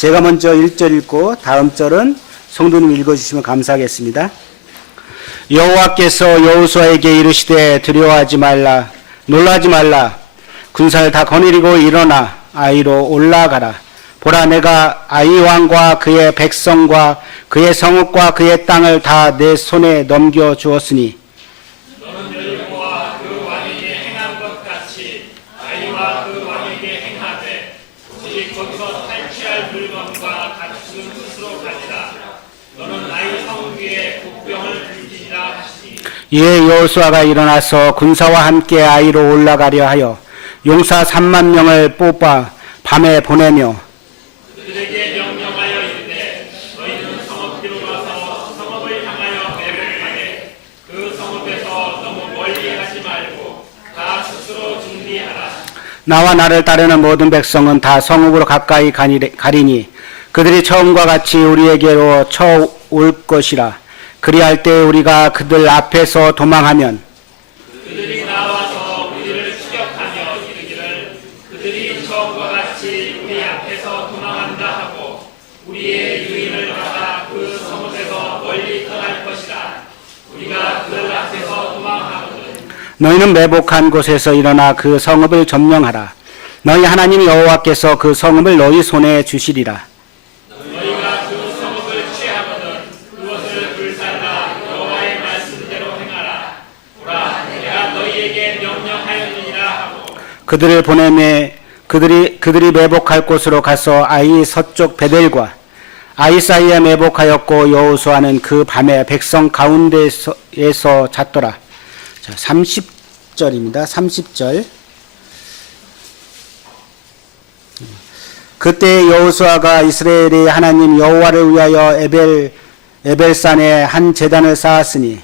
제가 먼저 1절 읽고 다음 절은 성도님 읽어주시면 감사하겠습니다. 여호와께서 여호수아에게 이르시되 두려워하지 말라 놀라지 말라 군사를 다 거느리고 일어나 아이로 올라가라. 보라 내가 아이 왕과 그의 백성과 그의 성읍과 그의 땅을 다 내 손에 넘겨 주었으니 너는 여호와 그 왕에게 행한 것 같이 아이와 그 왕에게 행하되 오직 거기서 탈취할 물건과 갖춘 스스로 가지라. 너는 아이 성 위에 국병을 불지니라 하시니 이에 여호수아가 일어나서 군사와 함께 아이로 올라가려 하여 용사 3만 명을 뽑아 밤에 보내며 그들에게 명령하여 이르되 너희는 성읍 뒤로 가서 성읍을 향하여 매복하되 그 성읍에서 너무 멀리 하지 말고 다 스스로 준비하라. 나와 나를 따르는 모든 백성은 다 성읍으로 가까이 가리니 그들이 처음과 같이 우리에게로 쳐올 것이라. 그리할 때 우리가 그들 앞에서 도망하면 그들이 나와서 우리를 추격하며 이르기를 그들이 처음과 같이 우리 앞에서 도망한다 하고 우리의 유인을 받아 그 성읍에서 멀리 떠날 것이라. 우리가 그들 앞에서 도망하거든 너희는 매복한 곳에서 일어나 그 성읍을 점령하라. 너희 하나님 여호와께서 그 성읍을 너희 손에 주시리라. 너희가 그 성읍을 취하거든 그것을 불살라 여호와의 말씀대로 행하라. 보라 내가 너희에게 명령하였느니라 하고 그들을 보내매 그들이 매복할 곳으로 가서 아이 서쪽 베델과 아이 사이에 매복하였고 여호수아는 그 밤에 백성 가운데에서 잤더라. 자, 30절입니다. 30절. 그때 여호수아가 이스라엘의 하나님 여호와를 위하여 에벨산에 한 제단을 쌓았으니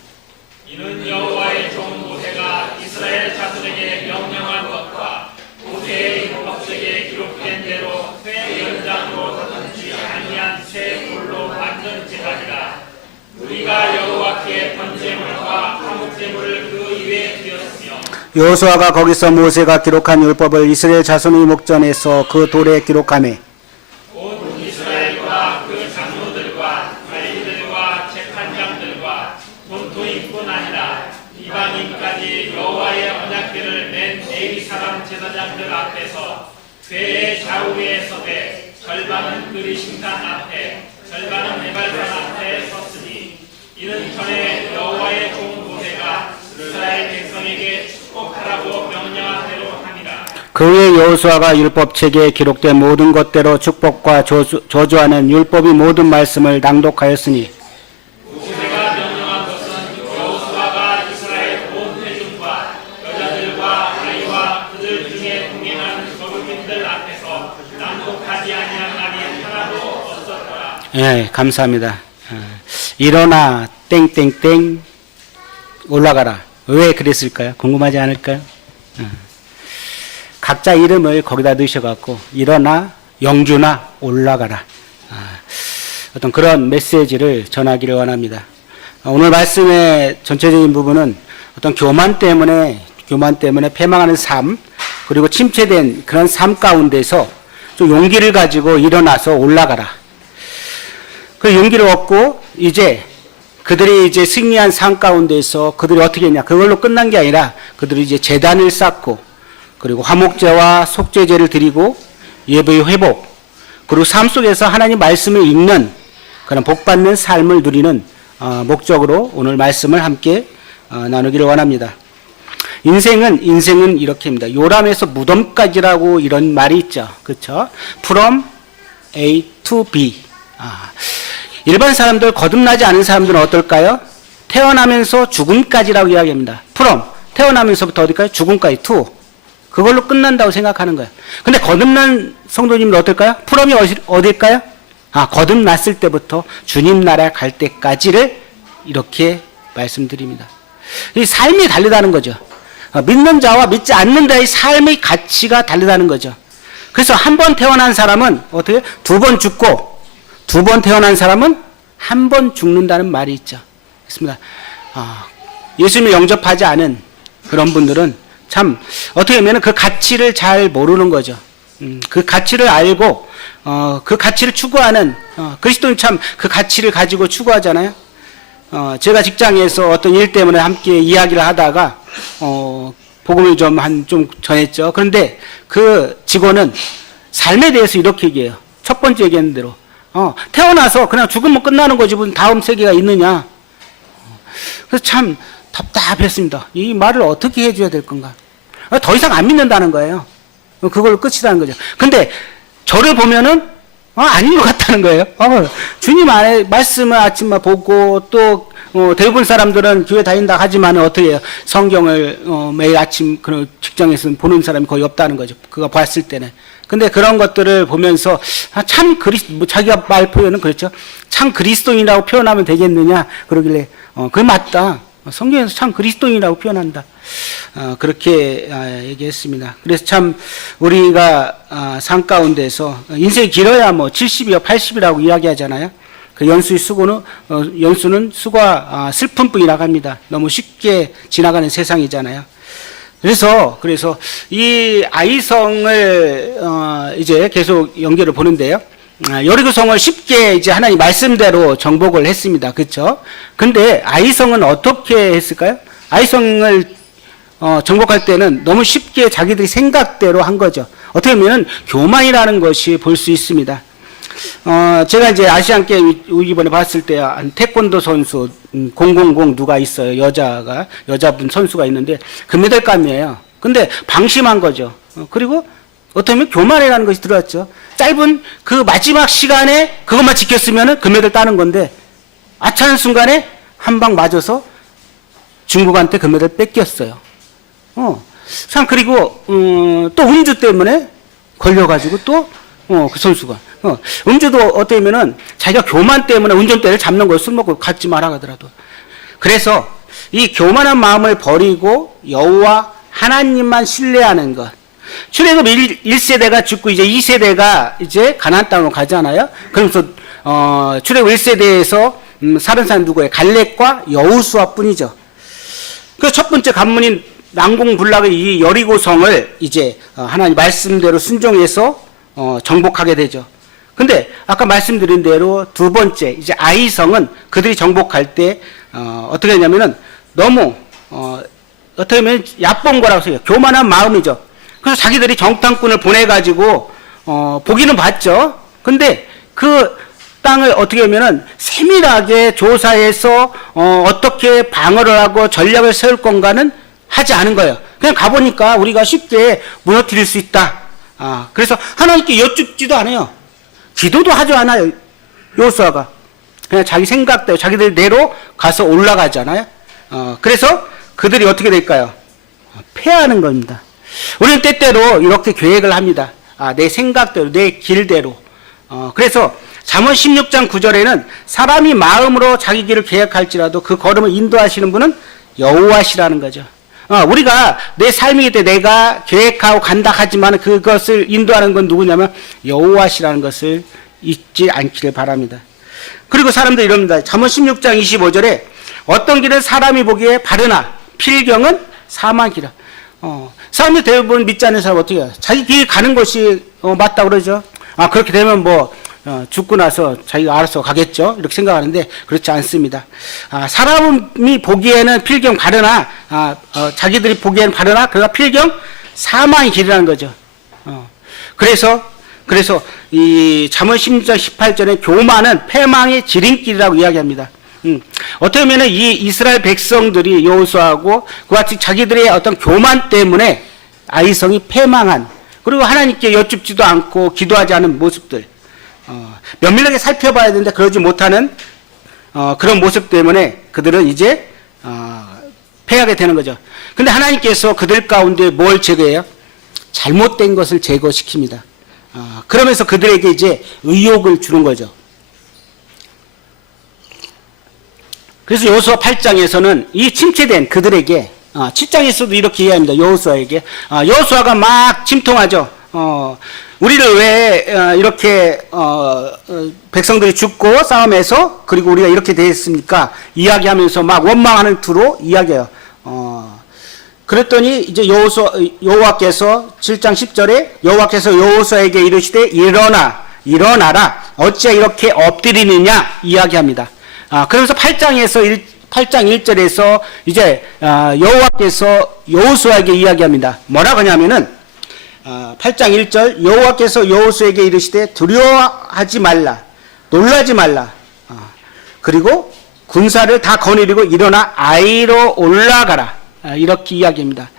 이는 여호와의 종 모세가 이스라엘 자손에게 명령한 것과 모세의 율법책에 기록된 대로 새 연장으로 닫지 아니한 새 돌로 만든 제단이라. 우리가 여호와께 번제물과 화목제물을 그 위에 드렸으며 여호수아가 거기서 모세가 기록한 율법을 이스라엘 자손의 목전에서 그 돌에 기록하매 온 이스라엘과 그 장로들과 관리들과 재판장들과 본토인뿐 아니라 이방인까지 여호와의 언약궤를 맨 레위 사람 제사장들 앞에서 궤의 좌우에 서되 절반은 그리심산 앞에 절반은 네발산 앞에 섰으니 이는 전에 여호와의 종 모세가 이스라엘 백성에게 축복하라고 명령한 대로 함이라. 그 후에 여호수아가 율법책에 기록된 모든 것대로 축복과 저주하는 율법의 모든 말씀을 낭독하였으니 모세가 명령한 것은 여호수아가 이스라엘 온 회중과 여자들과 아이와 그들 중에 동행하는 거룩인들 앞에서 낭독하지 아니한 말이 하나도 없었더라. 예, 감사합니다. 일어나 땡땡땡 올라가라. 왜 그랬을까요? 궁금하지 않을까요? 각자 이름을 거기다 넣으셔갖고 일어나 영준아 올라가라. 어떤 그런 메시지를 전하기를 원합니다. 오늘 말씀의 전체적인 부분은 어떤 교만 때문에 패망하는 삶 그리고 침체된 그런 삶 가운데서 좀 용기를 가지고 일어나서 올라가라. 그 용기를 얻고 그들이 이제 승리한 삶 가운데서 그들이 어떻게 했냐. 그걸로 끝난 게 아니라 그들이 이제 제단을 쌓고 그리고 화목제와 속죄제를 드리고 예배의 회복 그리고 삶 속에서 하나님 말씀을 읽는 그런 복받는 삶을 누리는 목적으로 오늘 말씀을 함께 나누기를 원합니다. 인생은 이렇게입니다. 요람에서 무덤까지라고 이런 말이 있죠. 그렇죠? From A to B. 일반 사람들 거듭나지 않은 사람들은 어떨까요? 태어나면서 죽음까지라고 이야기합니다. from 태어나면서부터 어딜까요? 죽음까지 to 그걸로 끝난다고 생각하는 거예요. 근데 거듭난 성도님은 어떨까요? from이 어딜까요? 거듭났을 때부터 주님 나라에 갈 때까지를 이렇게 말씀드립니다. 이 삶이 다르다는 거죠. 믿는 자와 믿지 않는 자의 삶의 가치가 다르다는 거죠. 그래서 한 번 태어난 사람은 어떻게? 두 번 죽고 두 번 태어난 사람은 한 번 죽는다는 말이 있죠. 그렇습니다. 예수님을 영접하지 않은 그런 분들은 참 어떻게 보면 그 가치를 잘 모르는 거죠. 그 가치를 알고 그 가치를 추구하는 그리스도인 참 그 가치를 가지고 추구하잖아요. 제가 직장에서 어떤 일 때문에 함께 이야기를 하다가 복음을 좀 전했죠. 그런데 그 직원은 삶에 대해서 이렇게 얘기해요. 첫 번째 얘기한 대로 태어나서 그냥 죽으면 끝나는 거지 무슨 다음 세계가 있느냐. 그래서 참 답답했습니다. 이 말을 어떻게 해줘야 될 건가. 더 이상 안 믿는다는 거예요. 그걸로 끝이라는 거죠. 근데 저를 보면은 아닌 것 같다는 거예요. 주님 안에 말씀을 아침마다 보고 또 대부분 사람들은 교회 다닌다 하지만 어떻게 해요? 성경을 매일 아침 그런 직장에서 보는 사람이 거의 없다는 거죠. 그거 봤을 때는. 근데 그런 것들을 보면서 참 자기가 말 표현은 그렇죠. 참 그리스도인이라고 표현하면 되겠느냐 그러길래 그게 맞다. 성경에서 참 그리스도인이라고 표현한다. 그렇게 얘기했습니다. 그래서 참 우리가 삶 가운데서 인생이 길어야 뭐 70이요 80이라고 이야기하잖아요. 그 연수는 수고와 슬픔뿐이라고 합니다. 너무 쉽게 지나가는 세상이잖아요. 그래서 이 아이성을 이제 계속 연결을 보는데요. 여리고성을 쉽게 이제 하나님 말씀대로 정복을 했습니다. 그렇죠? 근데 아이성은 어떻게 했을까요? 아이성을 정복할 때는 너무 쉽게 자기들이 생각대로 한 거죠. 어떻게 보면 교만이라는 것이 볼 수 있습니다. 제가 이제 아시안 게임 이번에 봤을 때 한 태권도 선수 000 누가 있어요. 여자분 선수가 있는데 금메달감이에요. 근데 방심한 거죠. 그리고 어떻게 보면 교만이라는 것이 들어왔죠. 짧은 그 마지막 시간에 그것만 지켰으면 금메달 따는 건데 아차한 순간에 한 방 맞아서 중국한테 금메달 뺏겼어요. 참 그리고 또 음주 때문에 걸려가지고 또 그 선수가 음주도 어떻게 보면은 자기가 교만 때문에 운전대를 잡는 거예요. 술 먹고 갖지 마라 하더라도. 그래서 이 교만한 마음을 버리고 여호와 하나님만 신뢰하는 것. 출애굽 1세대가 죽고 이제 2세대가 이제 가나안 땅으로 가잖아요. 그러면서 출애굽 1세대에서 살은 사람 누구예요? 갈렙과 여호수아뿐이죠. 그 첫 번째 관문인 난공불락의 이 여리고성을 이제 하나님 말씀대로 순종해서 정복하게 되죠. 근데 아까 말씀드린 대로 두 번째 이제 아이성은 그들이 정복할 때 어떻게 했냐면은 너무 어떻게 보면 얕본 거라고 해요. 교만한 마음이죠. 그래서 자기들이 정탐꾼을 보내가지고 보기는 봤죠. 근데 그 땅을 어떻게 하면은 세밀하게 조사해서 어떻게 방어를 하고 전략을 세울 건가는 하지 않은 거예요. 그냥 가보니까 우리가 쉽게 무너뜨릴 수 있다. 그래서 하나님께 여쭙지도 않아요. 기도도 하지 않아요. 여호수아가 그냥 자기 생각대로 자기들대로 가서 올라가잖아요. 그래서 그들이 어떻게 될까요? 패하는 겁니다. 우리는 때때로 이렇게 계획을 합니다. 내 생각대로 내 길대로. 그래서 잠언 16장 9절에는 사람이 마음으로 자기 길을 계획할지라도 그 걸음을 인도하시는 분은 여호와시라는 거죠. 우리가 내 삶이기 때문에 내가 계획하고 간다 하지만 그것을 인도하는 건 누구냐면 여호와시라는 것을 잊지 않기를 바랍니다. 그리고 사람들이 이럽니다. 잠언 16장 25절에 어떤 길은 사람이 보기에 바르나 필경은 사망 길이라. 사람들 대부분 믿지 않는 사람 어떻게 해요? 자기 길 가는 것이 맞다고 그러죠. 그렇게 되면 뭐 죽고 나서 자기가 알아서 가겠죠. 이렇게 생각하는데 그렇지 않습니다. 사람이 보기에는 필경 바르나 자기들이 보기에는 바르나 그가 필경 사망의 길이라는 거죠. 그래서 이 잠언 16장 18절에 교만은 패망의 지름길이라고 이야기합니다. 어떻게 보면 이 이스라엘 백성들이 여호수아하고 그와 같이 자기들의 어떤 교만 때문에 아이성이 패망한 그리고 하나님께 여쭙지도 않고 기도하지 않은 모습들 면밀하게 살펴봐야 되는데 그러지 못하는 그런 모습 때문에 그들은 이제 패하게 되는 거죠. 근데 하나님께서 그들 가운데 뭘 제거해요? 잘못된 것을 제거시킵니다. 그러면서 그들에게 이제 의욕을 주는 거죠. 그래서 여호수아 8장에서는 이 침체된 그들에게 7장에서도 이렇게 이해합니다. 여호수아에게 여호수아가 막 침통하죠. 우리를 왜 이렇게 백성들이 죽고 싸움에서 그리고 우리가 이렇게 됐습니까? 이야기하면서 막 원망하는 투로 이야기해요. 그랬더니 이제 여호와께서 7장 10절에 여호와께서 여호수아에게 이르시되 일어나 일어나라. 어찌 이렇게 엎드리느냐 이야기합니다. 그러면서 8장 1절에서 이제 여호와께서 여호수아에게 이야기합니다. 뭐라고 하냐면은 8장 1절 여호와께서 여호수아에게 이르시되 두려워하지 말라. 놀라지 말라. 그리고 군사를 다 거느리고 일어나 아이로 올라가라. 이렇게 이야기합니다.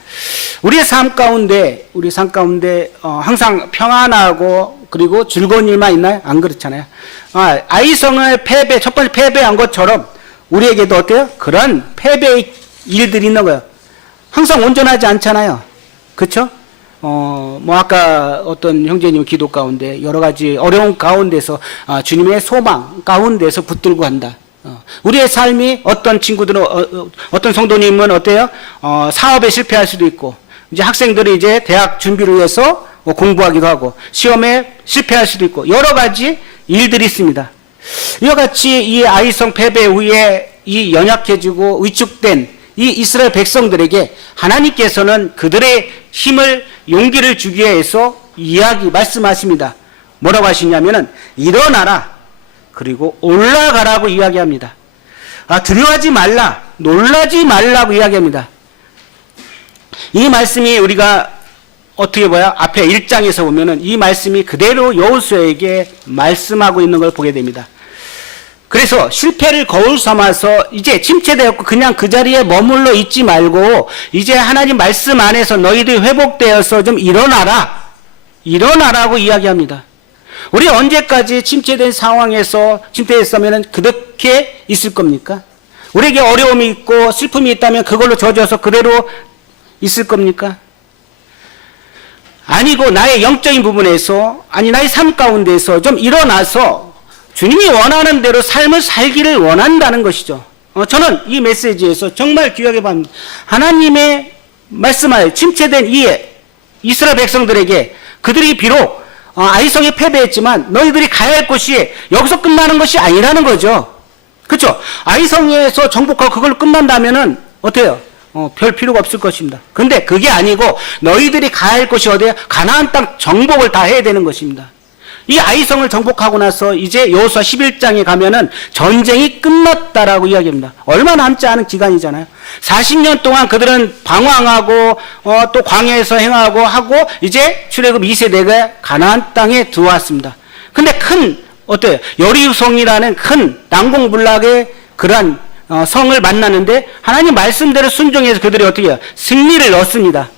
우리의 삶 가운데 항상 평안하고 그리고 즐거운 일만 있나요? 안 그렇잖아요. 아이성을 첫 번째 패배한 것처럼 우리에게도 어때요? 그런 패배의 일들이 있는 거예요. 항상 온전하지 않잖아요. 그렇죠? 아까 어떤 형제님 기도 가운데 여러 가지 어려운 가운데서 주님의 소망 가운데서 붙들고 간다. 우리의 삶이 어떤 친구들은 어떤 성도님은 어때요? 사업에 실패할 수도 있고 이제 학생들이 이제 대학 준비를 위해서 공부하기도 하고 시험에 실패할 수도 있고 여러 가지 일들이 있습니다. 이와 같이 이 아이성 패배 후에 이 연약해지고 위축된 이 이스라엘 백성들에게 하나님께서는 그들의 힘을 용기를 주기 위해서 말씀하십니다. 뭐라고 하시냐면은 일어나라 그리고 올라가라고 이야기합니다. 두려워하지 말라, 놀라지 말라고 이야기합니다. 이 말씀이 우리가 어떻게 봐요? 앞에 1장에서 보면은 이 말씀이 그대로 여호수아에게 말씀하고 있는 걸 보게 됩니다. 그래서 실패를 거울 삼아서 이제 침체되었고 그냥 그 자리에 머물러 있지 말고 이제 하나님 말씀 안에서 너희들이 회복되어서 좀 일어나라고 이야기합니다. 우리 언제까지 침체된 상황에서 침체했으면 그렇게 있을 겁니까? 우리에게 어려움이 있고 슬픔이 있다면 그걸로 젖어서 그대로 있을 겁니까? 아니고 나의 영적인 부분에서 나의 삶 가운데서 좀 일어나서 주님이 원하는 대로 삶을 살기를 원한다는 것이죠. 저는 이 메시지에서 정말 귀하게 봅니다. 하나님의 말씀하에 침체된 이 이스라엘 백성들에게 그들이 비록 아이성에 패배했지만 너희들이 가야 할 곳이 여기서 끝나는 것이 아니라는 거죠. 그렇죠? 아이성에서 정복하고 그걸로 끝난다면은 어때요? 별 필요가 없을 것입니다. 그런데 그게 아니고 너희들이 가야 할 곳이 어디야? 가나안 땅 정복을 다 해야 되는 것입니다. 이 아이성을 정복하고 나서 이제 여호수아 11장에 가면은 전쟁이 끝났다라고 이야기합니다. 얼마 남지 않은 기간이잖아요. 40년 동안 그들은 방황하고 또 광야에서 행하고 하고 이제 출애굽 2세대가 가나안 땅에 들어왔습니다. 근데 어때요? 여리우성이라는 큰 난공불락의 그러한 성을 만나는데 하나님 말씀대로 순종해서 그들이 어떻게 해요? 승리를 얻습니다.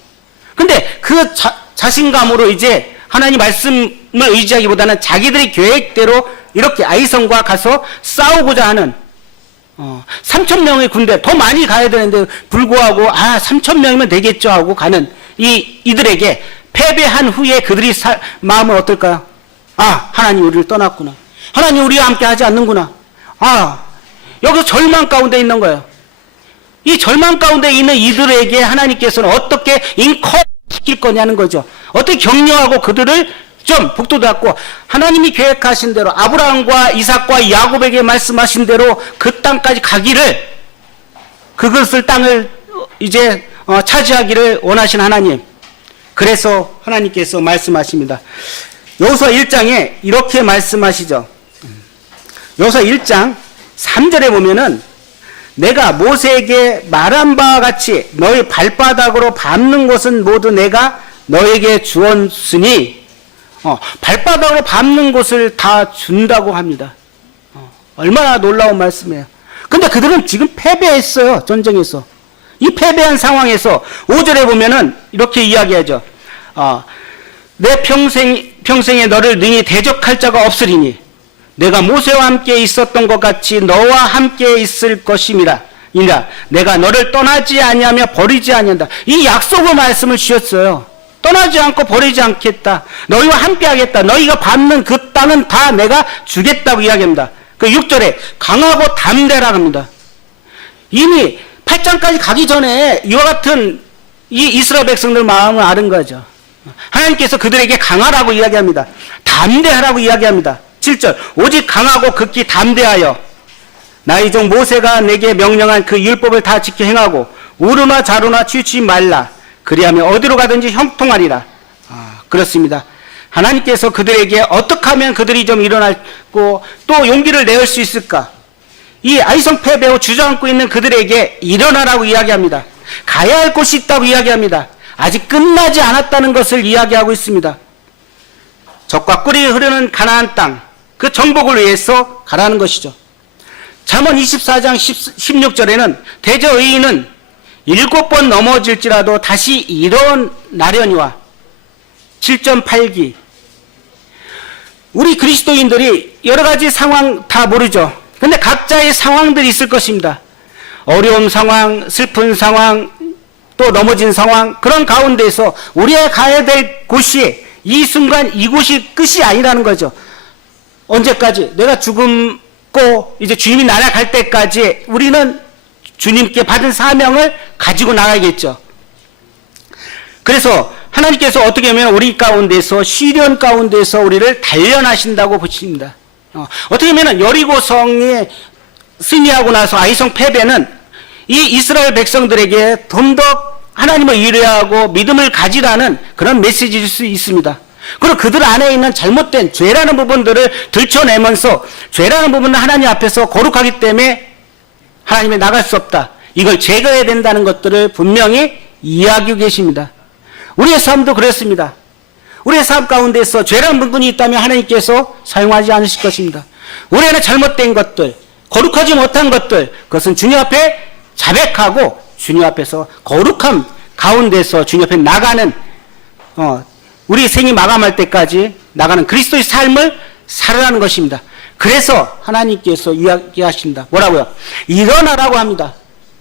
근데 그 자신감으로 이제 하나님 말씀을 의지하기보다는 자기들의 계획대로 이렇게 아이성과 가서 싸우고자 하는 3,000명의 군대 더 많이 가야 되는데 불구하고 3,000명이면 되겠죠 하고 가는 이들에게 패배한 후에 그들이 마음은 어떨까요? 하나님 우리를 떠났구나. 하나님 우리와 함께 하지 않는구나. 여기서 절망 가운데 있는 거예요. 이 절망 가운데 있는 이들에게 하나님께서는 어떻게 시킬 거냐는 거죠. 어떻게 격려하고 그들을 좀 북돋았고 하나님이 계획하신 대로 아브라함과 이삭과 야곱에게 말씀하신 대로 그 땅까지 가기를 그것을 땅을 이제 차지하기를 원하신 하나님. 그래서 하나님께서 말씀하십니다. 여호수아 1장에 이렇게 말씀하시죠. 여호수아 1장 3절에 보면은 내가 모세에게 말한 바와 같이 너희 발바닥으로 밟는 곳은 모두 내가 너에게 주었으니 발바닥으로 밟는 곳을 다 준다고 합니다. 얼마나 놀라운 말씀이에요. 근데 그들은 지금 패배했어요. 전쟁에서. 이 패배한 상황에서 5절에 보면은 이렇게 이야기하죠. 내 평생에 너를 능히 대적할 자가 없으리니 내가 모세와 함께 있었던 것 같이 너와 함께 있을 것임이라. 내가 너를 떠나지 아니하며 버리지 아니한다. 이 약속의 말씀을 주셨어요. 떠나지 않고 버리지 않겠다. 너희와 함께 하겠다. 너희가 밟는 그 땅은 다 내가 주겠다고 이야기합니다. 그 6절에 강하고 담대라 합니다. 이미 8장까지 가기 전에 이와 같은 이 이스라엘 백성들 마음을 아는 거죠. 하나님께서 그들에게 강하라고 이야기합니다. 담대하라고 이야기합니다. 7절 오직 강하고 극히 담대하여 나의 종 모세가 내게 명령한 그 율법을 다 지켜 행하고 우르나 자루나 치우치지 말라. 그리하면 어디로 가든지 형통하리라. 그렇습니다. 하나님께서 그들에게 어떻게 하면 그들이 좀 일어나고 또 용기를 내올 수 있을까? 이 아이성 패배を주저앉고 있는 그들에게 일어나라고 이야기합니다. 가야 할 곳이 있다고 이야기합니다. 아직 끝나지 않았다는 것을 이야기하고 있습니다. 젖과 꿀이 흐르는 가나안 땅, 그 정복을 위해서 가라는 것이죠. 잠언 24장 16절에는 대저 의인은 7번 넘어질지라도 다시 일어나려니와 7.8기. 우리 그리스도인들이 여러 가지 상황 다 모르죠. 근데 각자의 상황들이 있을 것입니다. 어려운 상황, 슬픈 상황, 또 넘어진 상황, 그런 가운데서 우리가 가야 될 곳이 이 순간 이곳이 끝이 아니라는 거죠. 언제까지? 내가 죽고 이제 주님이 날아갈 때까지 우리는 주님께 받은 사명을 가지고 나가야겠죠. 그래서 하나님께서 어떻게 하면 우리 가운데서 시련 가운데서 우리를 단련하신다고 보십니다. 어떻게 보면 여리고성이 승리하고 나서 아이성 패배는 이 이스라엘 백성들에게 좀 더 하나님을 의뢰하고 믿음을 가지라는 그런 메시지일 수 있습니다. 그리고 그들 안에 있는 잘못된 죄라는 부분들을 들춰내면서 죄라는 부분은 하나님 앞에서 거룩하기 때문에 하나님에 나갈 수 없다. 이걸 제거해야 된다는 것들을 분명히 이야기하고 계십니다. 우리의 삶도 그렇습니다. 우리의 삶 가운데서 죄라는 부분이 있다면 하나님께서 사용하지 않으실 것입니다. 우리는 잘못된 것들, 거룩하지 못한 것들, 그것은 주님 앞에 자백하고 주님 앞에서 거룩함 가운데서 주님 앞에 나가는 우리 생이 마감할 때까지 나가는 그리스도의 삶을 살아가는 것입니다. 그래서 하나님께서 이야기하십니다. 뭐라고요? 일어나라고 합니다.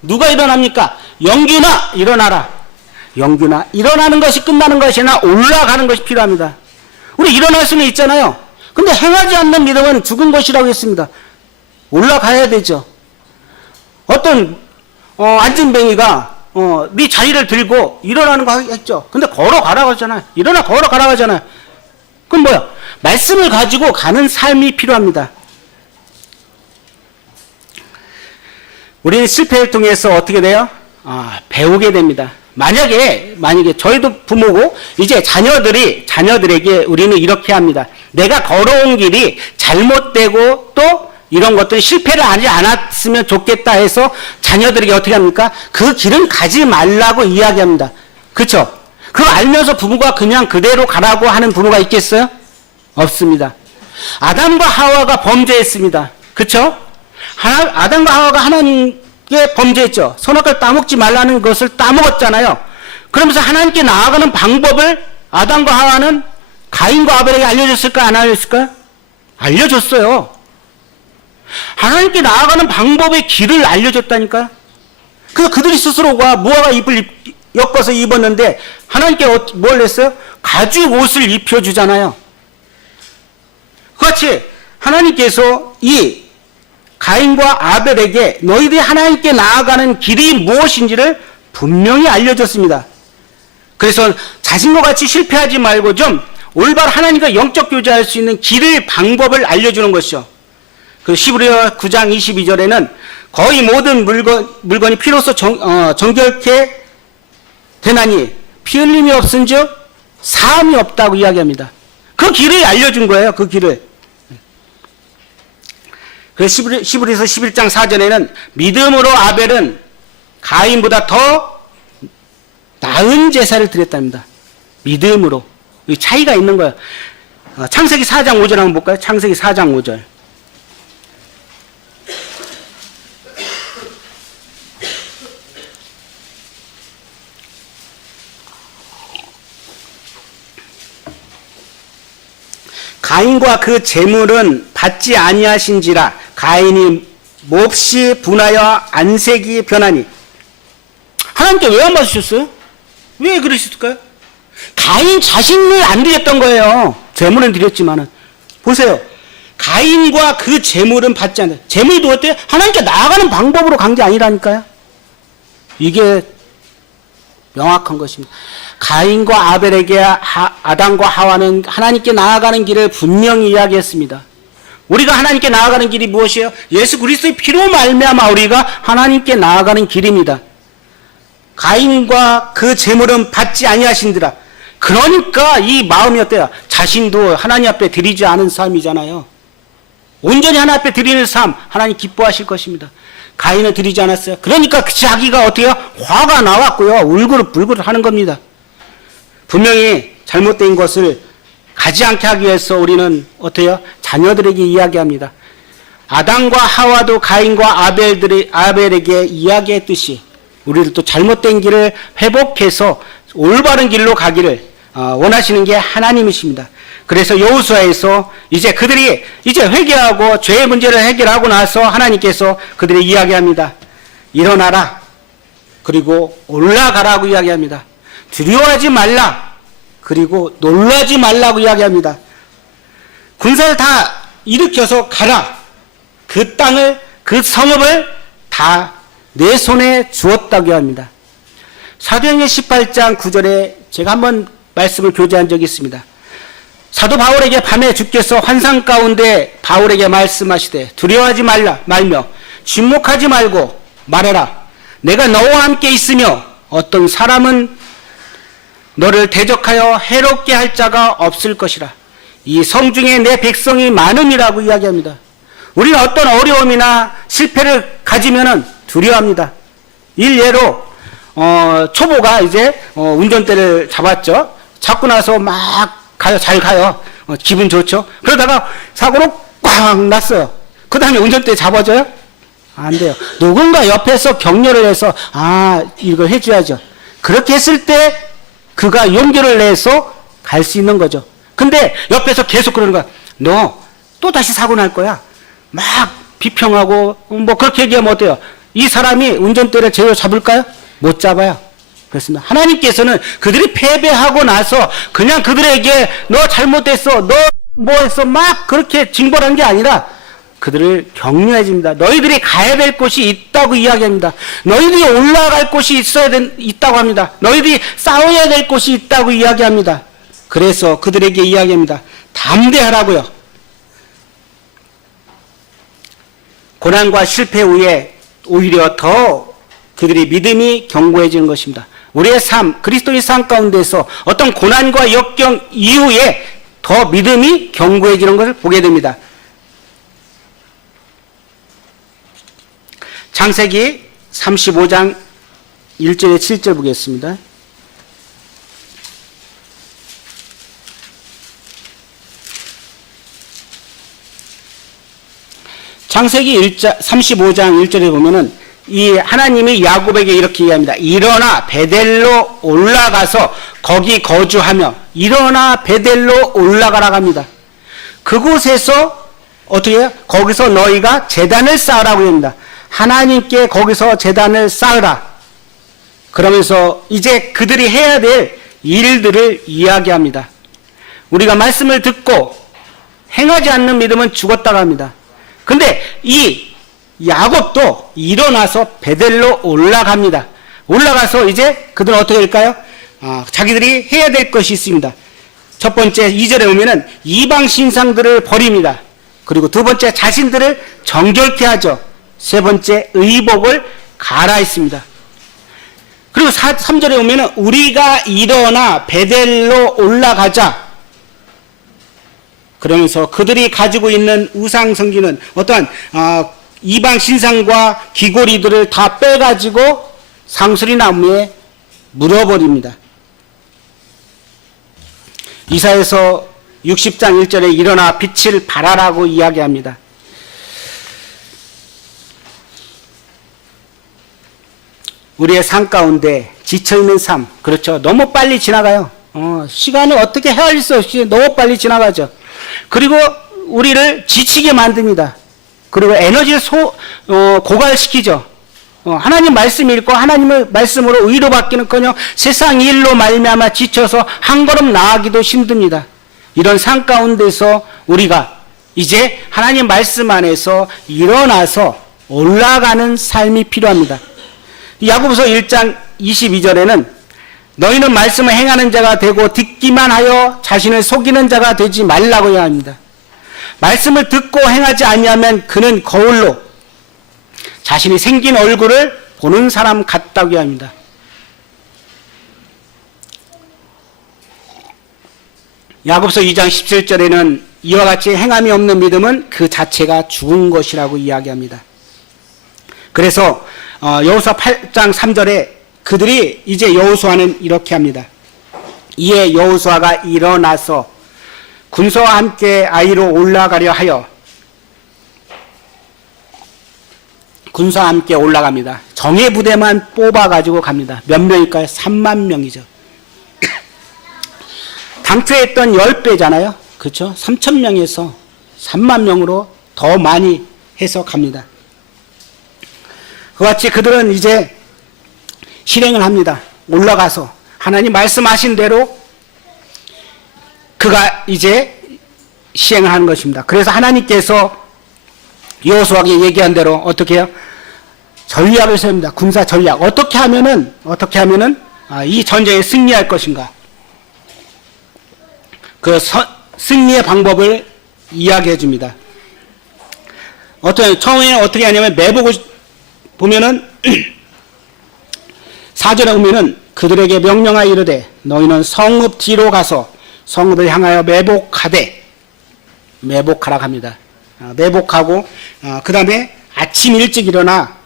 누가 일어납니까? 영균아 일어나라. 영균아 일어나는 것이 끝나는 것이 아니라 올라가는 것이 필요합니다. 우리 일어날 수는 있잖아요. 근데 행하지 않는 믿음은 죽은 것이라고 했습니다. 올라가야 되죠. 어떤 안진뱅이가 네 자리를 들고 일어나는 거 했죠. 근데 걸어가라고 하잖아요. 일어나 걸어가라고 하잖아요. 그럼 뭐야? 말씀을 가지고 가는 삶이 필요합니다. 우리는 실패를 통해서 어떻게 돼요? 배우게 됩니다. 만약에 저희도 부모고 이제 자녀들에게 우리는 이렇게 합니다. 내가 걸어온 길이 잘못되고 또 이런 것들은 실패를 하지 않았으면 좋겠다 해서 자녀들에게 어떻게 합니까? 그 길은 가지 말라고 이야기합니다. 그렇죠? 그거 알면서 부모가 그냥 그대로 가라고 하는 부모가 있겠어요? 없습니다. 아담과 하와가 범죄했습니다. 그렇죠? 아담과 하와가 하나님께 범죄했죠. 선악과를 따먹지 말라는 것을 따먹었잖아요. 그러면서 하나님께 나아가는 방법을 아담과 하와는 가인과 아벨에게 알려줬을까요? 안 알려줬을까요? 알려줬어요. 하나님께 나아가는 방법의 길을 알려줬다니까요. 그래서 그들이 스스로가 무화과 잎을 엮어서 입었는데 하나님께 뭘 했어요? 가죽 옷을 입혀주잖아요. 그같이 하나님께서 이 가인과 아벨에게 너희들이 하나님께 나아가는 길이 무엇인지를 분명히 알려줬습니다. 그래서 자신과 같이 실패하지 말고 좀 올바로 하나님과 영적 교제할 수 있는 길을 방법을 알려주는 것이죠. 그 시브리어 9장 22절에는 거의 모든 물건이 피로써 정결케 되나니 피 흘림이 없은즉 사함이 없다고 이야기합니다. 그 길을 알려준 거예요. 그 길을. 그래서 시브리서 11장 4절에는 믿음으로 아벨은 가인보다 더 나은 제사를 드렸답니다. 믿음으로. 이 차이가 있는 거예요. 창세기 4장 5절 한번 볼까요? 창세기 4장 5절. 가인과 그 재물은 받지 아니하신지라 가인이 몹시 분하여 안색이 변하니. 하나님께 왜 안 받으셨어요? 왜 그러셨을까요? 가인 자신을 안 드렸던 거예요. 재물은 드렸지만은. 보세요. 가인과 그 재물은 받지 않아요. 재물이 어때요? 하나님께 나아가는 방법으로 간 게 아니라니까요. 이게 명확한 것입니다. 가인과 아벨에게 아담과 하와는 하나님께 나아가는 길을 분명히 이야기했습니다. 우리가 하나님께 나아가는 길이 무엇이에요? 예수 그리스도의 피로 말미암아 우리가 하나님께 나아가는 길입니다. 가인과 그 재물은 받지 아니하신지라. 그러니까 이 마음이 어때요? 자신도 하나님 앞에 드리지 않은 삶이잖아요. 온전히 하나님 앞에 드리는 삶, 하나님 기뻐하실 것입니다. 가인은 드리지 않았어요. 그러니까 자기가 어때요? 화가 나왔고요. 울그릇불그릇 하는 겁니다. 분명히 잘못된 것을 가지 않게 하기 위해서 우리는 어때요? 자녀들에게 이야기합니다. 아담과 하와도 가인과 아벨에게 이야기했듯이 우리들도 잘못된 길을 회복해서 올바른 길로 가기를 원하시는 게 하나님이십니다. 그래서 여호수아에서 이제 그들이 이제 회개하고 죄의 문제를 해결하고 나서 하나님께서 그들이 이야기합니다. 일어나라. 그리고 올라가라고 이야기합니다. 두려워하지 말라. 그리고 놀라지 말라고 이야기합니다. 군사를 다 일으켜서 가라. 그 땅을, 그 성읍을 다 내 손에 주었다고 합니다. 사도행전 18장 9절에 제가 한번 말씀을 교제한 적이 있습니다. 사도 바울에게 밤에 주께서 환상 가운데 바울에게 말씀하시되 두려워하지 말며 침묵하지 말고 말해라. 내가 너와 함께 있으며 어떤 사람은 너를 대적하여 해롭게 할 자가 없을 것이라. 이 성중에 내 백성이 많음이라고 이야기합니다. 우리는 어떤 어려움이나 실패를 가지면은 두려워합니다. 일례로 초보가 이제 운전대를 잡았죠. 잡고 나서 막 가요. 잘 가요. 기분 좋죠. 그러다가 사고로 꽉 났어요. 그 다음에 운전대 잡아줘요? 안 돼요. 누군가 옆에서 격려를 해서 이걸 해줘야죠. 그렇게 했을 때 그가 용기를 내서 갈 수 있는 거죠. 근데 옆에서 계속 그러는 거야. 너 또 다시 사고 날 거야. 막 비평하고 뭐 그렇게 얘기하면 어때요? 이 사람이 운전대를 제대로 잡을까요? 못 잡아요. 그렇습니다. 하나님께서는 그들이 패배하고 나서 그냥 그들에게 너 잘못했어, 너 뭐 했어 막 그렇게 징벌한 게 아니라 그들을 격려해 줍니다. 너희들이 가야 될 곳이 있다고 이야기합니다. 너희들이 올라갈 곳이 있다고 합니다. 너희들이 싸워야 될 곳이 있다고 이야기합니다. 그래서 그들에게 이야기합니다. 담대하라고요. 고난과 실패 후에 오히려 더 그들의 믿음이 견고해지는 것입니다. 우리의 삶, 그리스도의 삶 가운데서 어떤 고난과 역경 이후에 더 믿음이 견고해지는 것을 보게 됩니다. 창세기 35장 1절에 7절 보겠습니다. 창세기 35장 1절에 보면은 이 하나님이 야곱에게 이렇게 얘기합니다. 일어나 베델로 올라가서 거기 거주하며 일어나 베델로 올라가라고 합니다. 그곳에서 어떻게 해요? 거기서 너희가 제단을 쌓으라고 합니다. 하나님께 거기서 제단을 쌓으라. 그러면서 이제 그들이 해야 될 일들을 이야기합니다. 우리가 말씀을 듣고 행하지 않는 믿음은 죽었다고 합니다. 근데 이 야곱도 일어나서 베델로 올라갑니다. 올라가서 이제 그들은 어떻게 할까요? 자기들이 해야 될 것이 있습니다. 첫 번째 2절에 보면은 이방 신상들을 버립니다. 그리고 두 번째 자신들을 정결케 하죠. 세 번째 의복을 갈아입습니다. 그리고 3절에 보면은 우리가 일어나 베델로 올라가자. 그러면서 그들이 가지고 있는 우상 섬기는 어떠한 이방 신상과 귀고리들을 다 빼가지고 상수리 나무에 물어버립니다. 이사야서 60장 1절에 일어나 빛을 발하라고 이야기합니다. 우리의 삶 가운데 지쳐있는 삶, 그렇죠. 너무 빨리 지나가요. 시간을 어떻게 헤아릴 수 없이 너무 빨리 지나가죠. 그리고 우리를 지치게 만듭니다. 그리고 에너지를 고갈시키죠. 하나님 말씀 읽고 하나님의 말씀으로 의로 받기는커녕 세상 일로 말미암아 지쳐서 한 걸음 나아가기도 힘듭니다. 이런 삶 가운데서 우리가 이제 하나님 말씀 안에서 일어나서 올라가는 삶이 필요합니다. 야고보서 1장 22절에는 너희는 말씀을 행하는 자가 되고 듣기만 하여 자신을 속이는 자가 되지 말라고 해야 합니다. 말씀을 듣고 행하지 아니하면 그는 거울로 자신이 생긴 얼굴을 보는 사람 같다고 합니다. 야고보서 2장 17절에는 이와 같이 행함이 없는 믿음은 그 자체가 죽은 것이라고 이야기합니다. 그래서 여호수아 8장 3절에 그들이 이제 여호수아는 이렇게 합니다. 이에 여호수아가 일어나서 군사와 함께 아이로 올라가려 하여 군사와 함께 올라갑니다. 정예 부대만 뽑아가지고 갑니다. 몇 명일까요? 3만 명이죠. 당초에 했던 10배잖아요. 그렇죠? 3천 명에서 3만 명으로 더 많이 해서 갑니다. 그와 같이 그들은 이제 실행을 합니다. 올라가서 하나님 말씀하신 대로 그가 이제 시행을 하는 것입니다. 그래서 하나님께서 여호수아에게 얘기한 대로 어떻게 해요? 전략을 세웁니다. 군사 전략. 어떻게 하면은 이 전쟁에 승리할 것인가? 그 승리의 방법을 이야기해 줍니다. 처음에는 어떻게 하냐면 매복을 보면은 4절에 보면은 그들에게 명령하여 이르되 너희는 성읍 뒤로 가서 성읍을 향하여 매복하라 합니다. 매복하고 그 다음에 아침 일찍 일어나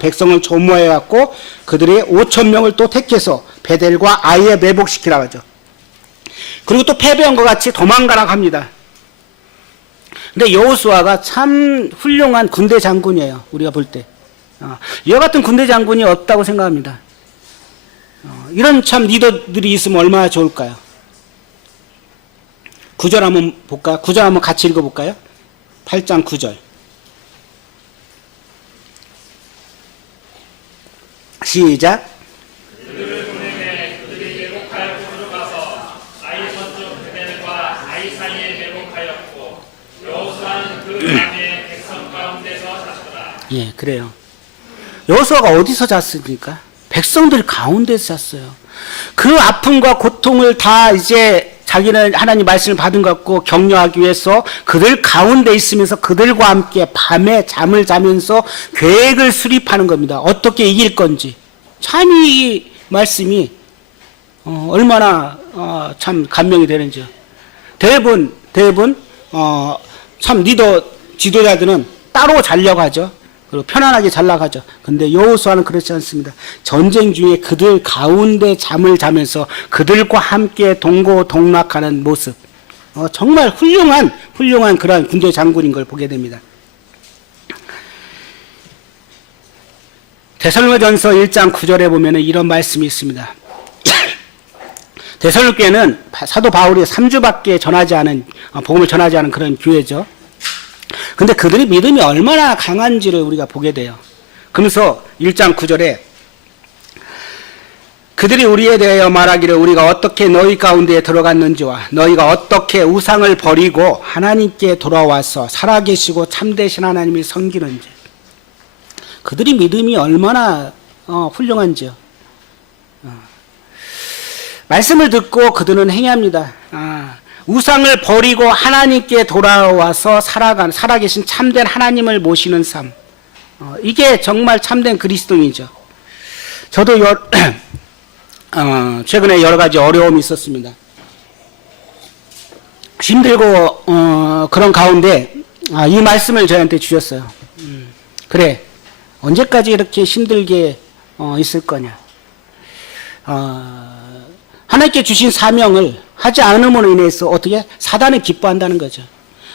백성을 조모해 갖고 그들의 5천 명을 또 택해서 베델과 아이에 매복시키라 하죠. 그리고 또 패배한 것 같이 도망가라 합니다. 근데 여호수아가 참 훌륭한 군대 장군이에요. 우리가 볼 때. 이와 같은 군대 장군이 없다고 생각합니다. 이런 참 리더들이 있으면 얼마나 좋을까요? 9절 한번 볼까요? 9절 한번 같이 읽어볼까요? 8장 9절. 시작. 그들을 보내매 그들이 매복하여 곳으로 가서 아이 서쪽 베델과 아이 사이에 매복하였고 여호수아는 그 밤에 백성 가운데서 잤더라. 예, 그래요. 여호수아가 어디서 잤습니까? 백성들 가운데서 잤어요. 그 아픔과 고통을 다 이제 자기는 하나님 말씀을 받은 것 같고 격려하기 위해서 그들 가운데 있으면서 그들과 함께 밤에 잠을 자면서 계획을 수립하는 겁니다. 어떻게 이길 건지. 참 이 말씀이 얼마나 참 감명이 되는지요. 대부분 참 리더 지도자들은 따로 자려고 하죠. 그리고 편안하게 자려고 하죠. 근데 여호수아는 그렇지 않습니다. 전쟁 중에 그들 가운데 잠을 자면서 그들과 함께 동고동락하는 모습. 정말 훌륭한 그러한 군대 장군인 걸 보게 됩니다. 데살로니가전서 1장 9절에 보면 이런 말씀이 있습니다. 데살로니가는 사도 바울이 3주밖에 복음을 전하지 않은 그런 교회죠. 근데 그들의 믿음이 얼마나 강한지를 우리가 보게 돼요. 그러면서 1장 9절에 그들이 우리에 대하여 말하기를 우리가 어떻게 너희 가운데에 들어갔는지와 너희가 어떻게 우상을 버리고 하나님께 돌아와서 살아계시고 참되신 하나님을 섬기는지. 그들의 믿음이 얼마나 훌륭한지요. 말씀을 듣고 그들은 행합니다. 우상을 버리고 하나님께 돌아와서 살아계신 참된 하나님을 모시는 삶. 이게 정말 참된 그리스도인이죠. 저도 최근에 여러 가지 어려움이 있었습니다. 힘들고 그런 가운데 이 말씀을 저한테 주셨어요. 그래, 언제까지 이렇게 힘들게 있을 거냐. 하나님께 주신 사명을 하지 않음으로 인해서 어떻게 사단은 기뻐한다는 거죠.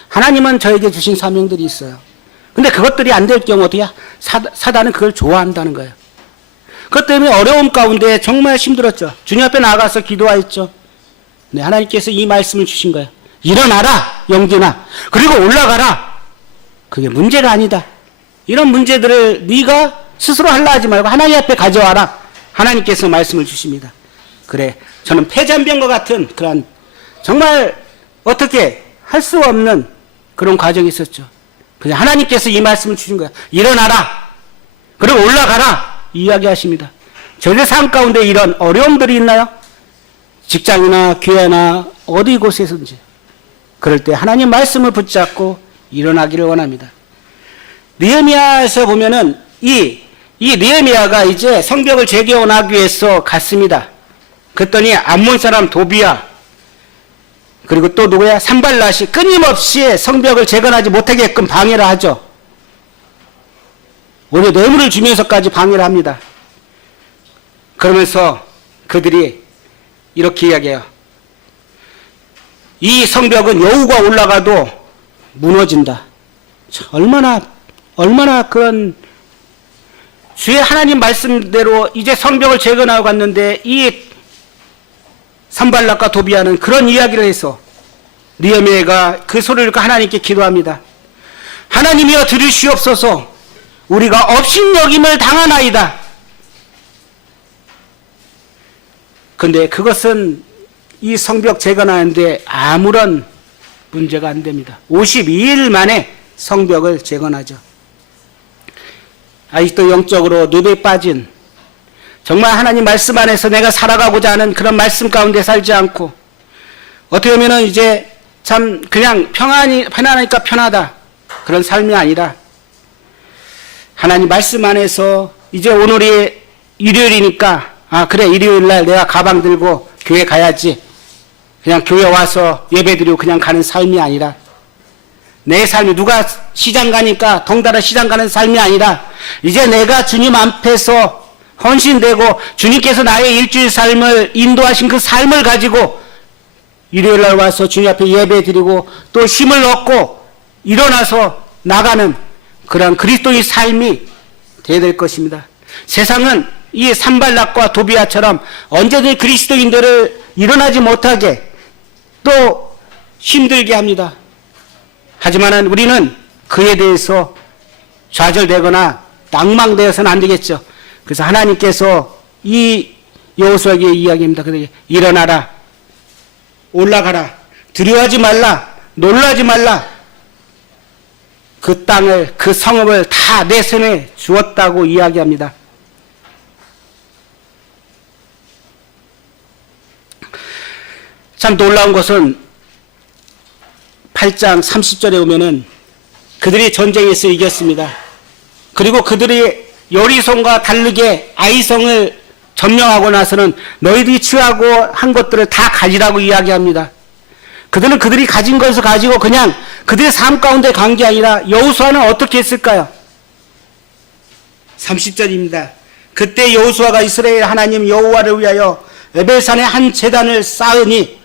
하나님은 저에게 주신 사명들이 있어요. 근데 그것들이 안 될 경우 어떻게 사단은 그걸 좋아한다는 거예요. 그것 때문에 어려움 가운데 정말 힘들었죠. 주님 앞에 나가서 기도하였죠. 네, 하나님께서 이 말씀을 주신 거예요. 일어나라, 영준아. 그리고 올라가라. 그게 문제가 아니다. 이런 문제들을 네가 스스로 하려 하지 말고 하나님 앞에 가져와라. 하나님께서 말씀을 주십니다. 그래, 저는 폐잔병과 같은 그런 정말 어떻게 할 수 없는 그런 과정이 있었죠. 그냥 하나님께서 이 말씀을 주신 거예요. 일어나라. 그리고 올라가라. 이야기하십니다. 저희들 삶 가운데 이런 어려움들이 있나요? 직장이나 교회나 어디 곳에서든지. 그럴 때 하나님 말씀을 붙잡고 일어나기를 원합니다. 느헤미야에서 보면은 이 느헤미야가 이제 성벽을 재개원하기 위해서 갔습니다. 그랬더니 암몬 사람 도비야 그리고 또 누구야? 산발랏이 끊임없이 성벽을 재건하지 못하게끔 방해를 하죠. 오히려 뇌물을 주면서까지 방해를 합니다. 그러면서 그들이 이렇게 이야기해요. 이 성벽은 여우가 올라가도 무너진다. 얼마나 그런 주의 하나님 말씀대로 이제 성벽을 재건하고 갔는데 이 산발락과 도비아는 그런 이야기를 해서 느헤미야가 그 소리를 듣고 하나님께 기도합니다. 하나님이여 들으시옵소서. 우리가 업신여김을 당하나이다. 근데 그것은 이 성벽 재건하는데 아무런 문제가 안 됩니다. 52일 만에 성벽을 재건하죠. 아직도 영적으로 늪에 빠진, 정말 하나님 말씀 안에서 내가 살아가고자 하는 그런 말씀 가운데 살지 않고 어떻게 보면은 이제 참 그냥 편안하니까 편하다 그런 삶이 아니라 하나님 말씀 안에서 이제 오늘이 일요일이니까 그래 일요일날 내가 가방 들고 교회 가야지, 그냥 교회 와서 예배드리고 그냥 가는 삶이 아니라 내 삶이 누가 시장 가니까 덩달아 시장 가는 삶이 아니라 이제 내가 주님 앞에서 헌신되고 주님께서 나의 일주일 삶을 인도하신 그 삶을 가지고 일요일날 와서 주님 앞에 예배드리고 또 힘을 얻고 일어나서 나가는 그런 그리스도의 삶이 되어야 될 것입니다. 세상은 이 산발락과 도비아처럼 언제든지 그리스도인들을 일어나지 못하게 또 힘들게 합니다. 하지만 우리는 그에 대해서 좌절되거나 낭망되어서는 안 되겠죠. 그래서 하나님께서 이 여호수아에게 이야기합니다. 그들에게 일어나라, 올라가라, 두려워하지 말라, 놀라지 말라. 그 땅을, 그 성읍을 다 내 손에 주었다고 이야기합니다. 참 놀라운 것은 8장 30절에 오면은 그들이 전쟁에서 이겼습니다. 그리고 그들이 여리성과 다르게 아이성을 점령하고 나서는 너희들이 취하고 한 것들을 다 가지라고 이야기합니다. 그들은 그들이 가진 것을 가지고 그냥 그들의 삶 가운데 간 게 아니라 여호수아는 어떻게 했을까요? 30절입니다. 그때 여호수아가 이스라엘 하나님 여호와를 위하여 에벨산에 한 제단을 쌓으니,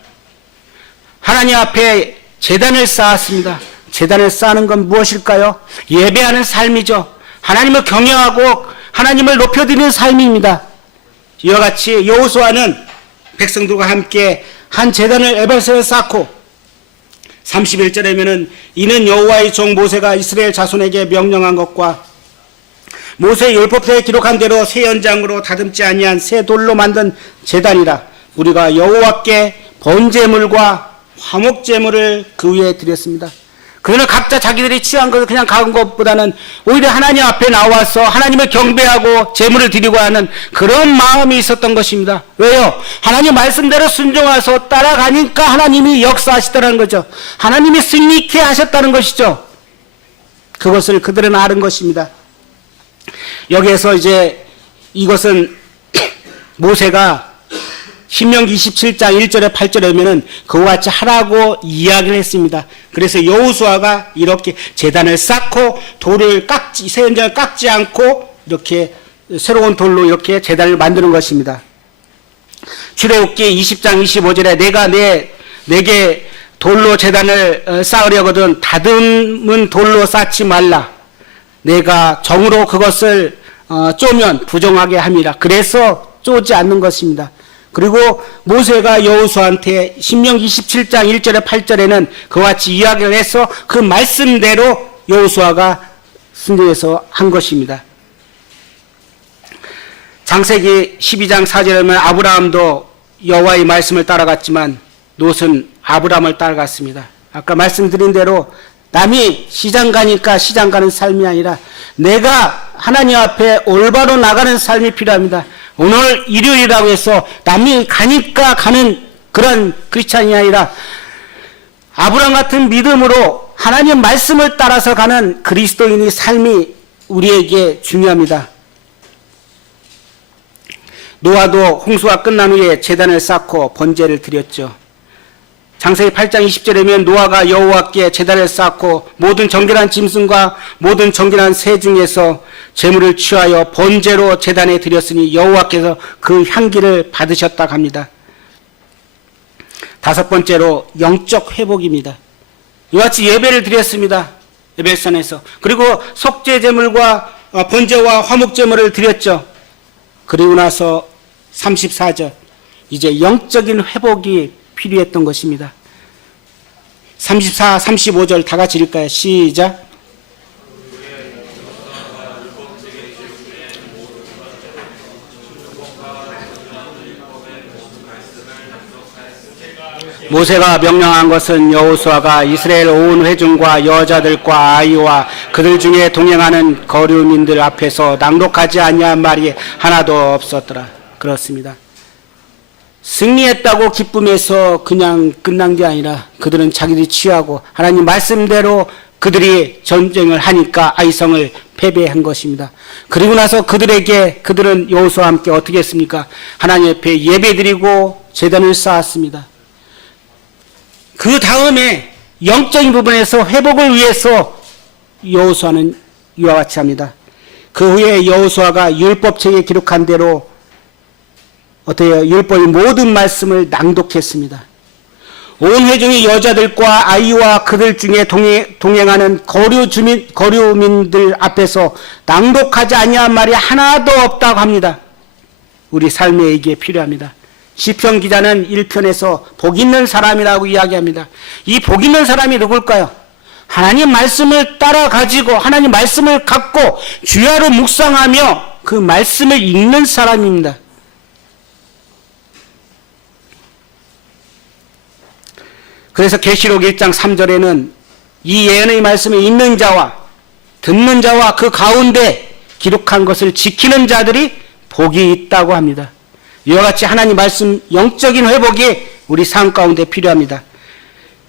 하나님 앞에 제단을 쌓았습니다. 제단을 쌓는 건 무엇일까요? 예배하는 삶이죠. 하나님을 경외하고 하나님을 높여드리는 삶입니다. 이와 같이 여호수아는 백성들과 함께 한 제단을 에벨산에 쌓고 31절에면은 이는 여호와의 종 모세가 이스라엘 자손에게 명령한 것과 모세의 율법서에 기록한 대로 새 연장으로 다듬지 아니한 새 돌로 만든 제단이라. 우리가 여호와께 번제물과 화목제물을 그 위에 드렸습니다. 그러나 각자 자기들이 취한 것을 그냥 가은 것보다는 오히려 하나님 앞에 나와서 하나님을 경배하고 제물을 드리고 하는 그런 마음이 있었던 것입니다. 왜요? 하나님 말씀대로 순종해서 따라가니까 하나님이 역사하시더라는 거죠. 하나님이 승리케 하셨다는 것이죠. 그것을 그들은 아는 것입니다. 여기에서 이제 이것은 모세가 신명기 27장 1절에 8절에 보면은 그와 같이 하라고 이야기를 했습니다. 그래서 여호수아가 이렇게 제단을 쌓고 돌을 새 연장을 깎지 않고 이렇게 새로운 돌로 이렇게 제단을 만드는 것입니다. 출애굽기 20장 25절에 내가 내게 돌로 제단을 쌓으려거든 다듬은 돌로 쌓지 말라. 내가 정으로 그것을 쪼면 부정하게 함이라. 그래서 쪼지 않는 것입니다. 그리고 모세가 여호수아한테 신명기 27장 1절에 8절에는 그와 같이 이야기를 해서 그 말씀대로 여호수아가 순종해서 한 것입니다. 창세기 12장 4절에 보면 아브라함도 여호와의 말씀을 따라갔지만 롯은 아브라함을 따라갔습니다. 아까 말씀드린 대로 남이 시장 가니까 시장 가는 삶이 아니라 내가 하나님 앞에 올바로 나가는 삶이 필요합니다. 오늘 일요일이라고 해서 남이 가니까 가는 그런 크리스찬이 아니라 아브라함 같은 믿음으로 하나님 말씀을 따라서 가는 그리스도인의 삶이 우리에게 중요합니다. 노아도 홍수가 끝난 후에 제단을 쌓고 번제를 드렸죠. 창세기 8장 20절에면 노아가 여호와께 제단을 쌓고 모든 정결한 짐승과 모든 정결한 새 중에서 제물을 취하여 번제로 제단에 드렸으니 여호와께서 그 향기를 받으셨다고 합니다. 다섯 번째로 영적 회복입니다. 이와 같이 예배를 드렸습니다. 예배산에서. 그리고 속죄 제물과 번제와 화목 제물을 드렸죠. 그리고 나서 34절 이제 영적인 회복이 필요했던 것입니다. 34, 35절 다 같이 읽을까요? 시작. 모세가 명령한 것은 여호수아가 이스라엘 온 회중과 여자들과 아이와 그들 중에 동행하는 거류민들 앞에서 낭독하지 아니한 말이 하나도 없었더라. 그렇습니다. 승리했다고 기쁨에서 그냥 끝난 게 아니라 그들은 자기들이 취하고 하나님 말씀대로 그들이 전쟁을 하니까 아이성을 패배한 것입니다. 그리고 나서 그들은 여호수아와 함께 어떻게 했습니까? 하나님 앞에 예배드리고 제단을 쌓았습니다. 그 다음에 영적인 부분에서 회복을 위해서 여호수아는 이와 같이 합니다. 그 후에 여호수아가 율법책에 기록한 대로 어때요? 율법의 모든 말씀을 낭독했습니다. 온 회중의 여자들과 아이와 그들 중에 동행하는 거류민들 앞에서 낭독하지 아니한 말이 하나도 없다고 합니다. 우리 삶에 이게 필요합니다. 시편 기자는 1편에서 복 있는 사람이라고 이야기합니다. 이 복 있는 사람이 누굴까요? 하나님 말씀을 따라 가지고 하나님 말씀을 갖고 주야로 묵상하며 그 말씀을 읽는 사람입니다. 그래서 계시록 1장 3절에는 이 예언의 말씀을 읽는 자와 듣는 자와 그 가운데 기록한 것을 지키는 자들이 복이 있다고 합니다. 이와 같이 하나님 말씀 영적인 회복이 우리 삶 가운데 필요합니다.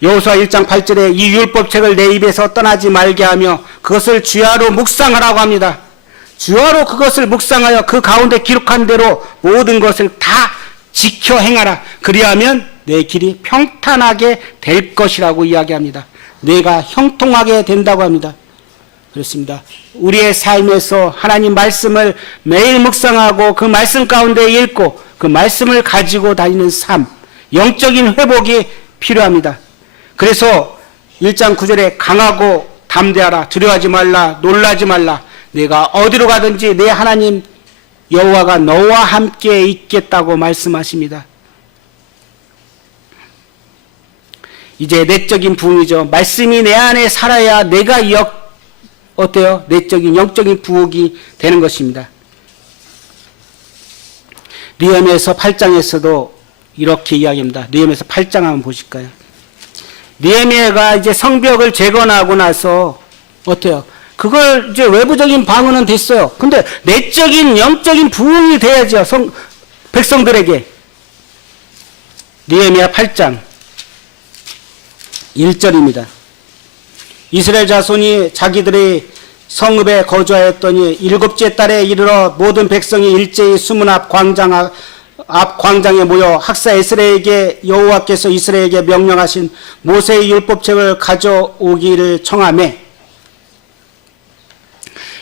여호수아 1장 8절에 이 율법책을 내 입에서 떠나지 말게 하며 그것을 주야로 묵상하라고 합니다. 주야로 그것을 묵상하여 그 가운데 기록한 대로 모든 것을 다 지켜 행하라. 그리하면 내 길이 평탄하게 될 것이라고 이야기합니다. 내가 형통하게 된다고 합니다. 그렇습니다. 우리의 삶에서 하나님 말씀을 매일 묵상하고 그 말씀 가운데 읽고 그 말씀을 가지고 다니는 삶, 영적인 회복이 필요합니다. 그래서 1장 9절에 강하고 담대하라, 두려워하지 말라, 놀라지 말라. 내가 어디로 가든지 내 하나님 여호와가 너와 함께 있겠다고 말씀하십니다. 이제 내적인 부흥이죠. 말씀이 내 안에 살아야 내가 어때요? 내적인 영적인 부흥이 되는 것입니다. 느헤미야서 8장에서도 이렇게 이야기합니다. 느헤미야서 8장 한번 보실까요? 느헤미야가 이제 성벽을 재건하고 나서 어때요? 그걸 이제 외부적인 방어는 됐어요. 근데 내적인 영적인 부흥이 돼야죠. 백성들에게. 느헤미야 8장 1절입니다. 이스라엘 자손이 자기들의 성읍에 거주하였더니 일곱째 달에 이르러 모든 백성이 일제히 수문 앞 광장에 모여 학사 에스라에게 여호와께서 이스라엘에게 명령하신 모세의 율법책을 가져오기를 청하매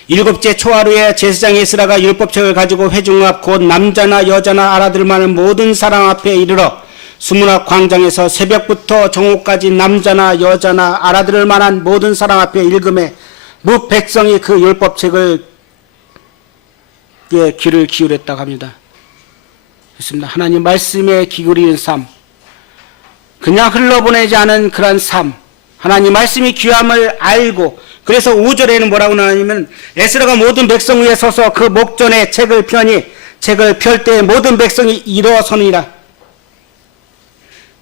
일곱째 초하루에 제사장 에스라가 율법책을 가지고 회중 앞 곧 남자나 여자나 알아들 만한 모든 사람 앞에 이르러 수문 앞 광장에서 새벽부터 정오까지 남자나 여자나 알아들을 만한 모든 사람 앞에 읽음에 무 백성이 그 율법책을 귀를 기울였다고 합니다. 그렇습니다. 하나님 말씀에 기울이는 삶, 그냥 흘러보내지 않은 그런 삶, 하나님 말씀이 귀함을 알고, 그래서 5절에는 뭐라고 나오냐면 에스라가 모든 백성 위에 서서 그 목전에 책을 펴니 책을 펼 때 모든 백성이 일어서니라.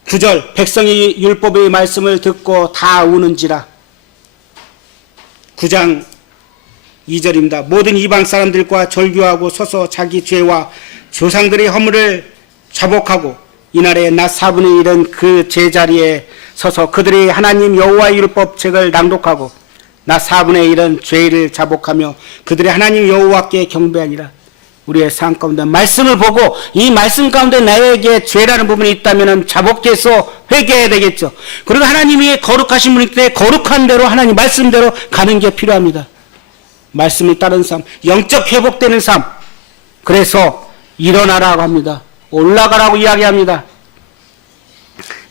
9절 백성이 율법의 말씀을 듣고 다 우는지라. 9장 2절입니다. 모든 이방 사람들과 절규하고 서서 자기 죄와 조상들의 허물을 자복하고 이날에 낮 4분의 1은 그 제자리에 서서 그들이 하나님 여호와의 율법책을 낭독하고 낮 4분의 1은 죄를 자복하며 그들이 하나님 여호와께 경배하니라. 우리의 삶 가운데 말씀을 보고 이 말씀 가운데 나에게 죄라는 부분이 있다면 자복해서 회개해야 되겠죠. 그리고 하나님이 거룩하신 분이기 때문에 거룩한 대로 하나님 말씀대로 가는 게 필요합니다. 말씀을 따른 삶, 영적 회복되는 삶. 그래서 일어나라고 합니다. 올라가라고 이야기합니다.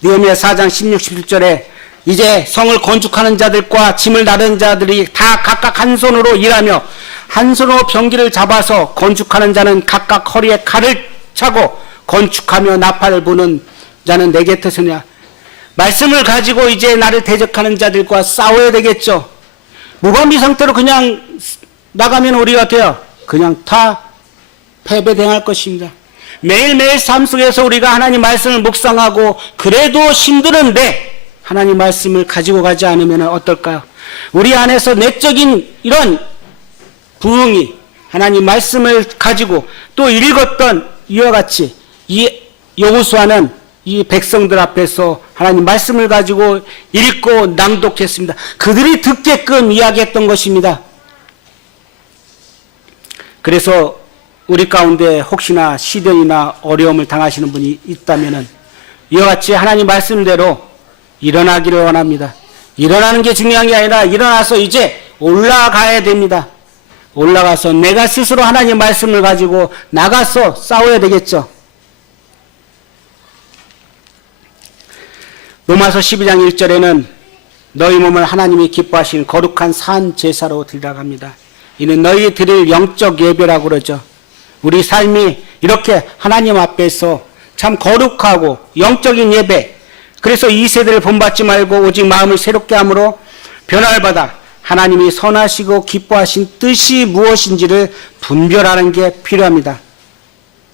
느헤미야 4장 16, 17절에 이제 성을 건축하는 자들과 짐을 나르는 자들이 다 각각 한 손으로 일하며 한 손으로 병기를 잡아서 건축하는 자는 각각 허리에 칼을 차고 건축하며 나팔을 부는 자는 내 곁에 서냐. 말씀을 가지고 이제 나를 대적하는 자들과 싸워야 되겠죠. 무방비 상태로 그냥 나가면 우리가 돼요. 그냥 다 패배당할 것입니다. 매일매일 삶 속에서 우리가 하나님 말씀을 묵상하고 그래도 힘드는데 하나님 말씀을 가지고 가지 않으면 어떨까요? 우리 안에서 내적인 이런 부흥이 하나님 말씀을 가지고 또 읽었던 이와 같이 이 여호수아는 이 백성들 앞에서 하나님 말씀을 가지고 읽고 낭독했습니다. 그들이 듣게끔 이야기했던 것입니다. 그래서 우리 가운데 혹시나 시련이나 어려움을 당하시는 분이 있다면 이와 같이 하나님 말씀대로 일어나기를 원합니다. 일어나는 게 중요한 게 아니라 일어나서 이제 올라가야 됩니다. 올라가서 내가 스스로 하나님 말씀을 가지고 나가서 싸워야 되겠죠. 로마서 12장 1절에는 너희 몸을 하나님이 기뻐하시는 거룩한 산 제사로 드리라고 합니다. 이는 너희 드릴 영적 예배라고 그러죠. 우리 삶이 이렇게 하나님 앞에서 참 거룩하고 영적인 예배, 그래서 이 세대를 본받지 말고 오직 마음을 새롭게 함으로 변화를 받아 하나님이 선하시고 기뻐하신 뜻이 무엇인지를 분별하는 게 필요합니다.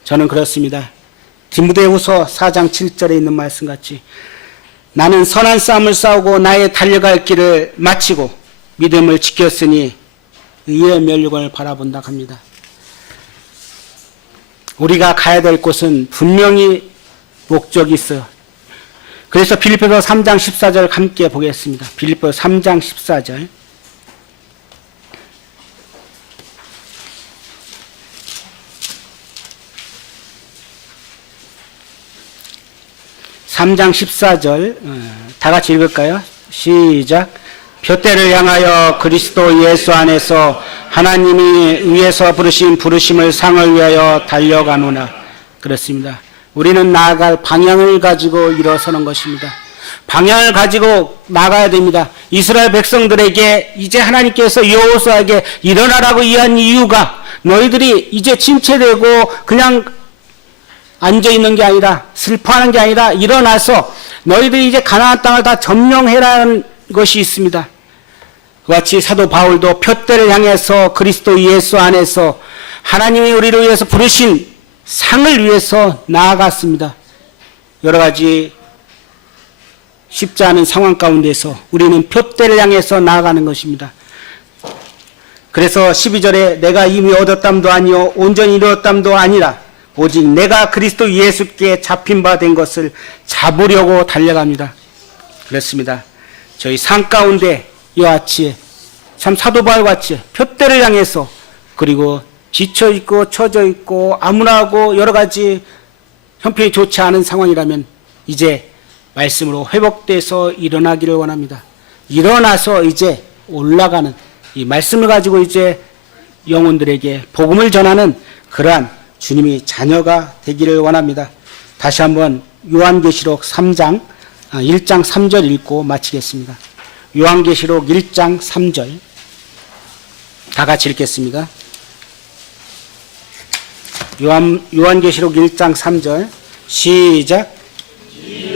저는 그렇습니다. 디모데후서 4장 7절에 있는 말씀같이 나는 선한 싸움을 싸우고 나의 달려갈 길을 마치고 믿음을 지켰으니 의의 면류관을 바라본다 합니다. 우리가 가야 될 곳은 분명히 목적이 있어요. 그래서 빌립보서 3장 14절 함께 보겠습니다. 빌립보서 3장 14절. (3장 14절) 다 같이 읽을까요? 시작. 표대를 향하여 그리스도 예수 안에서 하나님이 위에서 부르신 부르심을 상을 위하여 달려가노나. 그렇습니다. 우리는 나아갈 방향을 가지고 일어서는 것입니다. 방향을 가지고 나가야 됩니다. 이스라엘 백성들에게 이제 하나님께서 여호수아에게 일어나라고 이한 이유가 너희들이 이제 침체되고 그냥 앉아있는 게 아니라 슬퍼하는 게 아니라 일어나서 너희들이 이제 가나안 땅을 다 점령해라는 것이 있습니다. 그같이 사도 바울도 표대를 향해서 그리스도 예수 안에서 하나님이 우리를 위해서 부르신 상을 위해서 나아갔습니다. 여러 가지 쉽지 않은 상황 가운데서 우리는 표대를 향해서 나아가는 것입니다. 그래서 12절에 내가 이미 얻었담도 아니요 온전히 이루었담도 아니라 오직 내가 그리스도 예수께 잡힌 바 된 것을 잡으려고 달려갑니다. 그렇습니다. 저희 상 가운데 이와 같이 참 사도 바울같이 표대를 향해서 그리고 지쳐있고 처져있고 암울하고 여러 가지 형편이 좋지 않은 상황이라면 이제 말씀으로 회복돼서 일어나기를 원합니다. 일어나서 이제 올라가는 이 말씀을 가지고 이제 영혼들에게 복음을 전하는 그러한 주님의 자녀가 되기를 원합니다. 다시 한번 요한계시록 3장 1장 3절 읽고 마치겠습니다. 요한계시록 1장 3절 다 같이 읽겠습니다. 요한계시록 1장 3절 시작.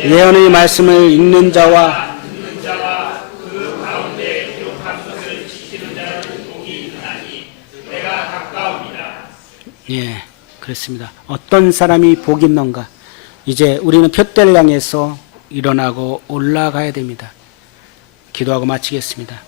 예언의 말씀을 읽는 자와 듣는 자와 그 가운데 기록한 것을 지키는 자는 복이 있나니 내가 가까웁니다. 예, 그렇습니다. 어떤 사람이 복이 있는가? 이제 우리는 표대를 향해서 일어나고 올라가야 됩니다. 기도하고 마치겠습니다.